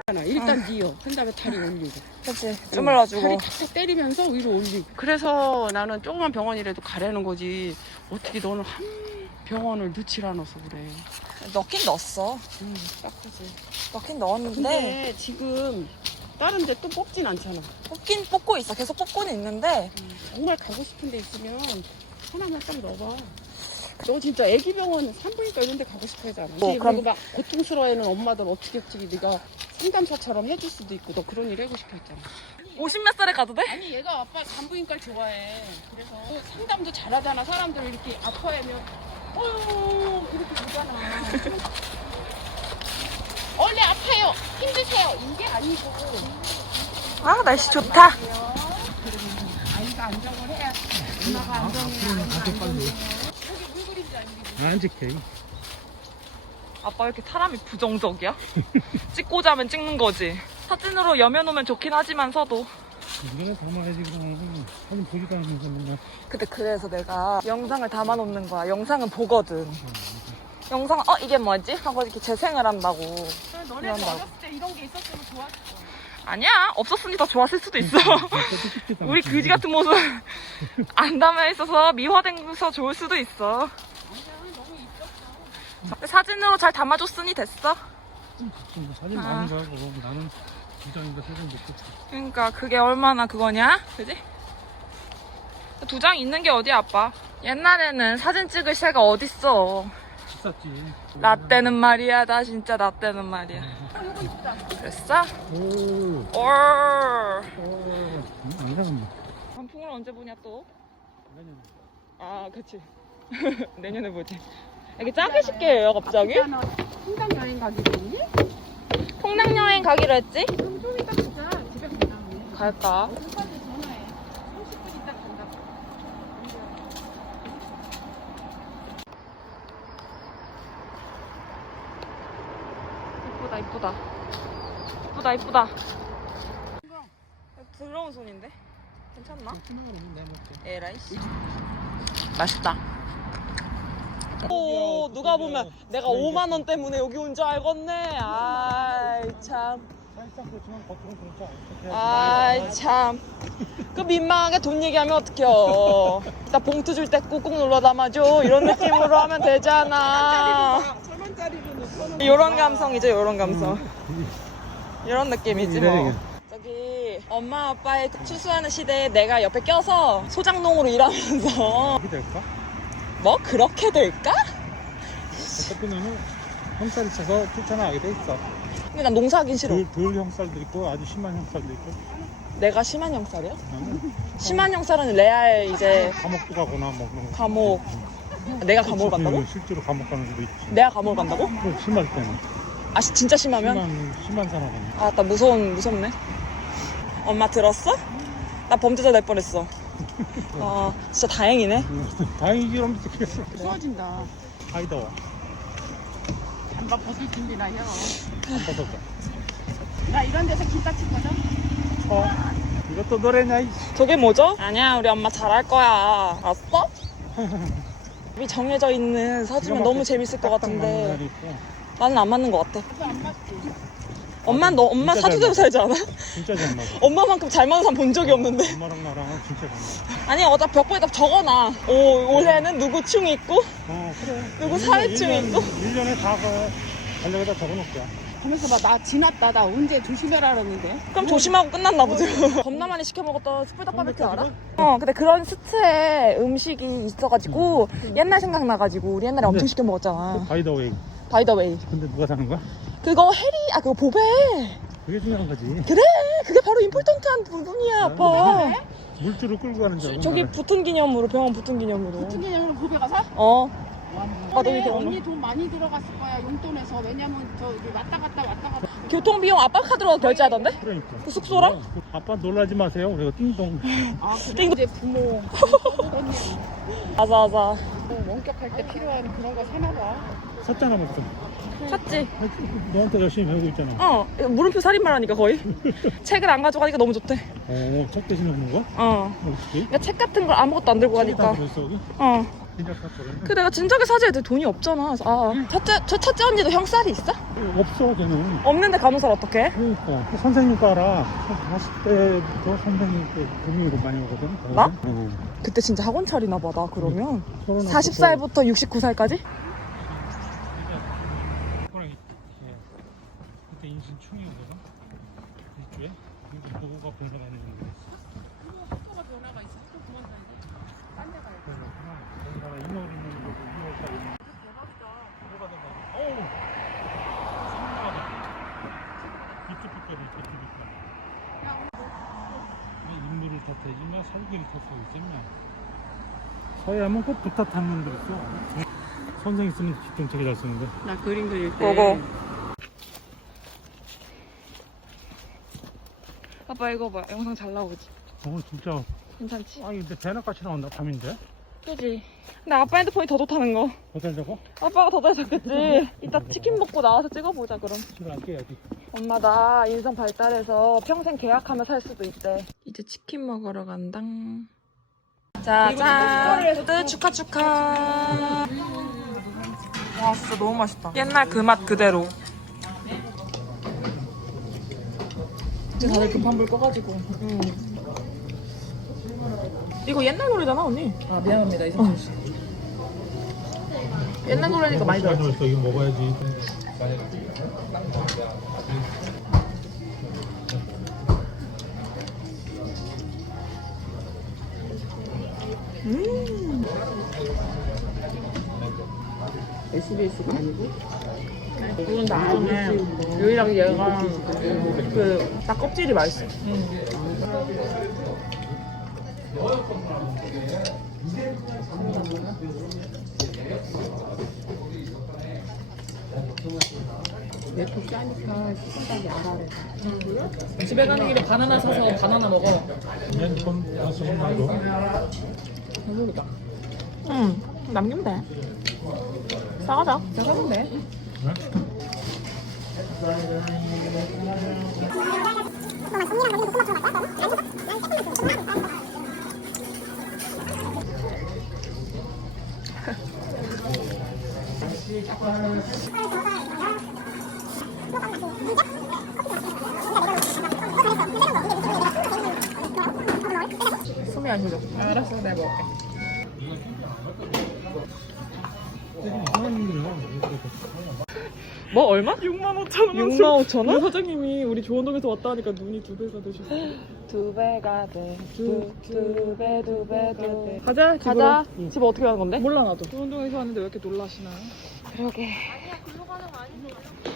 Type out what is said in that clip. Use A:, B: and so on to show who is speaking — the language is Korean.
A: 일단 니어 한 다음에 다리 올리고
B: 그치. 주물러주고.
A: 다리 탁탁 때리면서 위로 올리고. 그래서 나는 조그만 병원이라도 가려는 거지. 어떻게 너는 한 병원을 넣질 않아서 그래.
B: 넣긴 넣었어.
A: 딱 그지.
B: 넣긴 넣었는데.
A: 근데 지금 다른 데 또 뽑진 않잖아.
B: 뽑긴 뽑고 있어. 계속 뽑고는 있는데.
A: 정말 가고 싶은 데 있으면 하나만 딱 넣어봐. 너 진짜 애기 병원 산부인과 이런 데 가고 싶어 하잖아. 그리고
B: 그럼-
A: 막 고통스러워하는 엄마들 어떻게 네가 상담사처럼 해줄 수도 있고 너 그런 일 하고 싶어 했잖아.
B: 50몇 살에 가도 돼?
A: 아니 얘가 아빠 산부인과를 좋아해. 그래서 상담도 잘하잖아. 사람들 이렇게 아파하면 이렇게 보잖아. 원래 아파요. 힘드세요. 이게 아니고.
B: 아, 날씨 좋다.
A: 아이가 안정을 해야 엄마가 안정해야 여기 물 그림자 아니고.
C: 안 찍혀.
B: 아빠 왜 이렇게 사람이 부정적이야? 찍고자 하면 찍는 거지. 사진으로 여며놓으면 좋긴 하지만서도.
C: 이거는 담아야지 그럼. 사진 보지도 않으면서 맨날.
B: 근데 그래서 내가 영상을 담아놓는 거야. 영상은 보거든. 영상 이게 뭐지? 하고 이렇게 재생을 한다고.
A: 너네도
B: 이런다고.
A: 어렸을 때 이런 게 있었으면 좋았어.
B: 아니야, 없었으니 더 좋았을 수도 있어. 우리
C: 그지
B: 그지 같은 모습 안 담아 있어서 미화돼서 좋을 수도 있어. 근데 사진으로 잘 담아줬으니 됐어.
C: 사진 많이 가고 나는 부장인데 사진 못 찍어.
B: 그러니까 그게 얼마나 그거냐, 그지? 2장 있는 게 어디야, 아빠? 옛날에는 사진 찍을 새가 어딨어.
C: 비쌌지.
B: 나 때는 말이야, 나 진짜 나 때는 말이야. 됐어?
C: 오.
B: 올.
C: 안 사는데.
B: 단풍을 언제 보냐 또? 아, 그치. 내년에 보지. 이렇게 짜게 쉽게요, 갑자기?
A: 풍당 여행 가기로 했니?
B: 통낭 여행 가기로 했지?
A: 그럼 좀 이따 가자. 집에 간다며.
B: 갈까?
A: 오빠한테 전화해. 30분 있다 간다고.
B: 이쁘다, 이쁘다. 이쁘다, 이쁘다. 부러운 손인데? 괜찮나? 에라이 씨. 맛있다. 오, 누가 보면 내가 5만 원 때문에 여기 온 줄 알겠네. 아이 참.
C: 살짝 그렇지만 겉으로는 그렇지 않게.
B: 아이 참. 그 민망하게 돈 얘기하면 어떡해요. 나 봉투 줄 때 꾹꾹 눌러 담아줘. 이런 느낌으로 하면 되잖아. 요런 감성이죠, 요런 감성. 이런 느낌이지 뭐. 저기 엄마 아빠의 추수하는 시대에 내가 옆에 껴서 소장농으로 일하면서
C: 이렇게 될까?
B: 뭐 그렇게 될까?
C: 어차피 너는 형살을 쳐서 쫓아나가게 돼 있어.
B: 근데 난 농사하긴 싫어.
C: 덜 형살도 있고 아주 심한 형살도 있고.
B: 내가 심한 형살이야?
C: 나는
B: 심한 형살은 레알 이제
C: 감옥도 가거나 뭐 그런 거.
B: 감옥. 내가 감옥을 간다고?
C: 실제로 감옥 가는 수도 있지.
B: 내가 감옥을 간다고?
C: 그 심할 때는.
B: 아 진짜 심하면?
C: 심한 사람은.
B: 아 나 무섭네. 엄마 들었어? 나 범죄자 될 뻔했어. 아 진짜 다행이네.
C: 다행이지 그럼 찍겠어.
A: 추워진다.
C: 아이 더워.
A: 잠바 벗을 준비나 해.
C: 안 벗어져.
A: 나 이런 데서 기타 치거든.
C: 이것도 노래냐 이.
B: 저게 뭐죠? 아니야 우리 엄마 잘할 거야. 알았어? 이 정해져 있는 사주면 너무 재밌을 것 같은데 나는 안 맞는 것 같아.
A: 안 맞지?
B: 엄마
C: 진짜
B: 사주대로
C: 잘
B: 살지 않아?
C: 진짜 잘 맞아.
B: 엄마만큼 잘 맞는 사람 본 적이 없는데.
C: 엄마랑 나랑은 진짜 잘 맞아.
B: 아니 어차피 벽보에다 적어놔. 올해는 누구 충 있고
C: 그래.
B: 누구 사회충 있고.
C: 1년에 다 달력에다 적어놓을게.
A: 하면서 막 나 지났다. 나 언제 조심해라 그러는데.
B: 그럼 조심하고 끝났나 보죠. 겁나 많이 시켜 먹었던 스프닭 바베큐 알아? 근데 그런 스트에 음식이 있어가지고 옛날 생각나가지고 우리 옛날에 엄청 시켜 먹었잖아.
C: 바이더웨이.
B: 바이더웨이.
C: 근데 누가 사는 거야?
B: 그거 그거 보배.
C: 그게 중요한 거지.
B: 그래, 그게 바로 임포턴트한 부분이야, 아빠.
C: 물줄을 끌고 가는 줄 알고.
B: 저기
C: 나는.
B: 붙은 기념으로, 병원 붙은 기념으로.
A: 튕기냐면 고배 가서?
B: 아빠 너무 이렇게
A: 언니 돈 많이 들어갔을 거야 용돈에서. 왜냐면 저기 왔다 갔다.
B: 교통비용 아빠 카드로 결제하던데?
C: 그러니까.
B: 그 숙소랑?
C: 아빠 놀라지 마세요. 그리고 띵동.
A: 아 그래? 이제 부모
B: 맞아.
A: 원격할 때 필요한 그런 거 사나 봐.
C: 샀잖아 벌써.
B: 샀지?
C: 너한테 열심히 배우고 있잖아.
B: 물음표 살인말 하니까 거의. 책을 안 가져가니까 너무 좋대.
C: 책 대신에 보는 거?
B: 어.
C: 어떻게?
B: 그러니까 책 같은 걸 아무것도 안 들고 가니까.
C: 벌써 여기? 진짜 사투리는
B: 그 내가 진작에 사줘야 돼. 돈이 없잖아. 그래서 저 첫째 언니도 형살이 있어?
C: 없어 걔는.
B: 없는데 간호사를 어떡해?
C: 그러니까 그 선생님 과라 40대부터 선생님 때 금융으로 많이 오거든.
B: 나?
C: 어.
B: 그때 진짜 학원 차리나 봐. 나 그러면
C: 서른하고
B: 40살부터 69살까지?
C: 그때 인신 충이거든. 이쪽에 보고가 분석하는 중.
A: 학교가 변화가 있어. 학교 그만두는데 딴 데 가야 돼.
C: 우리나라 인어를 있는 거고 2월달 있는 거. 뭐가 된다. 어우. 신나다. 이쪽까지 이쪽이니까. 이 인물을 탓하지만 설계를 탓하고 있잖아. 서해하면 꼭 부탁하는 놈들 있어. 선생님 쓰는 기통책이 잘 쓰는데.
A: 나 그림 그릴 때.
B: 그거. 아빠 이거 봐. 영상 잘 나오지?
C: 진짜.
B: 괜찮지?
C: 아니 근데 대낮같이 나온다 밤인데.
B: 그지? 근데 아빠 핸드폰이 더 좋다는 거.
C: 더 잘자고?
B: 아빠가 더 잘 잡겠지? 이따 치킨 먹고 나와서 찍어보자 그럼.
C: 지금 안 깨야지.
B: 엄마 나 인성 발달해서 평생 계약하면 살 수도 있대. 이제 치킨 먹으러 간다. 짜잔. 푸드 축하. 와 진짜 너무 맛있다. 옛날 그 맛 그대로. 이제 다들 급한 불 꺼가지고. 이거 옛날 노래잖아 언니.
A: 아 미안합니다 이승철 씨.
B: 옛날 노래니까 많이 들어.
C: 맛있어. 이거 먹어야지.
A: SBS가 아니고.
B: 이건 나중에 유일하게 얘가 그 닭 껍질이 맛있어.
A: 내통 짜니까 식은닭이 안 하래.
B: 집에 가는 길에 바나나 사서 바나나 먹어.
C: 맨손 다섯 나도.
A: 배부르다.
B: 응, 남기면 돼. 싸가자.
A: 나가면 돼.
B: 숨이 안 쉬죠.
A: 알았어 내가 먹을게.
B: 뭐 얼마? 65,000원. 65,000원? 사장님이 우리 조원동에서 왔다 하니까 눈이 2배가 되시고. 2배가 돼. 두 배. 가자. 가자. 집 어떻게 가는 건데?
A: 몰라 나도.
B: 조원동에서 왔는데 왜 이렇게 놀라시나요? 그러게.
D: 아니야, 글로 가는 거 아니야.